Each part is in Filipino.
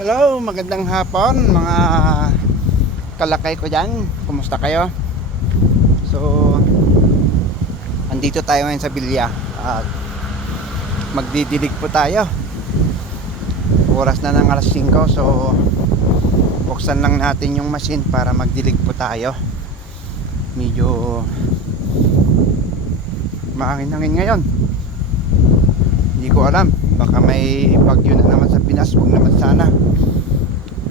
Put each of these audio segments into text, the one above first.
Hello, magandang hapon mga kalakay ko dyan. Kumusta kayo? So, andito tayo ngayon sa Bilya at magdidilig po tayo. Oras na ng alas 5, so buksan lang natin yung machine para magdilig po tayo. Medyo maangin-angin ngayon. Hindi ko alam, baka may bagyo na naman sa Pinas. Huwag naman sana.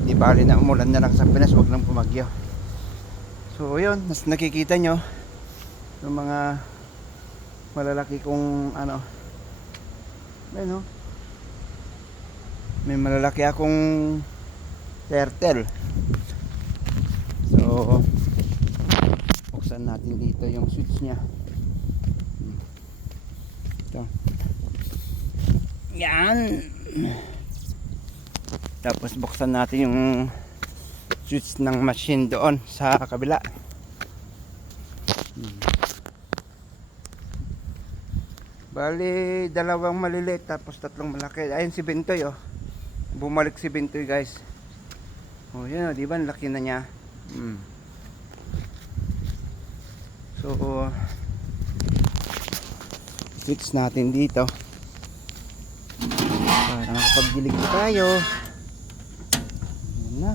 Di bali na umulan na lang sa Pinas, huwag lang pumagyo. So yun, mas nakikita nyo yung mga malalaki kong ano, may malalaki akong turtle. So buksan natin dito yung switch nya. Ito. Yan. Tapos buksan natin yung switch ng machine doon sa kabila. Bali, dalawang maliliit tapos tatlong malaki. Ayun si Bentoy, oh. Bumalik si Bentoy, guys. Oh, yan, oh, di ba? Laki na niya. So, switch natin dito para makapagdilig tayo. Ayan na.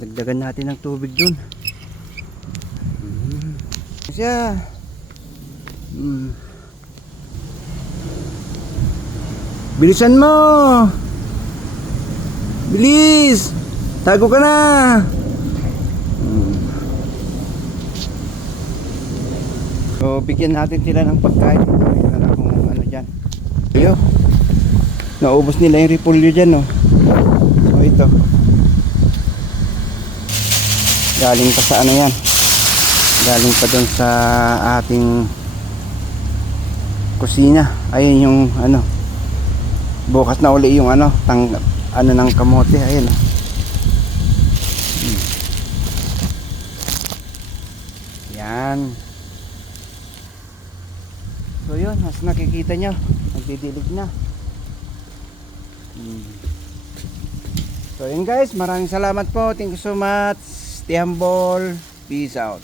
Dagdagan natin ng tubig dun. Siya. Bilisan mo. Bilis. Tago ka na. So bigyan natin sila ng pagkain. Para kung ano dyan. Yo. Naubos nila yung repolyo dyan, no. So ito. Galing pa sa ano yan. Galing pa dun sa ating kusina. Ayun yung ano. Bukas na uli yung ano, ano ng kamote. Ayun. Yan. So yun, mas nakikita nyo, nagdidilig na. So yun guys, maraming salamat po. Thank you so much. Stay humble. Peace out.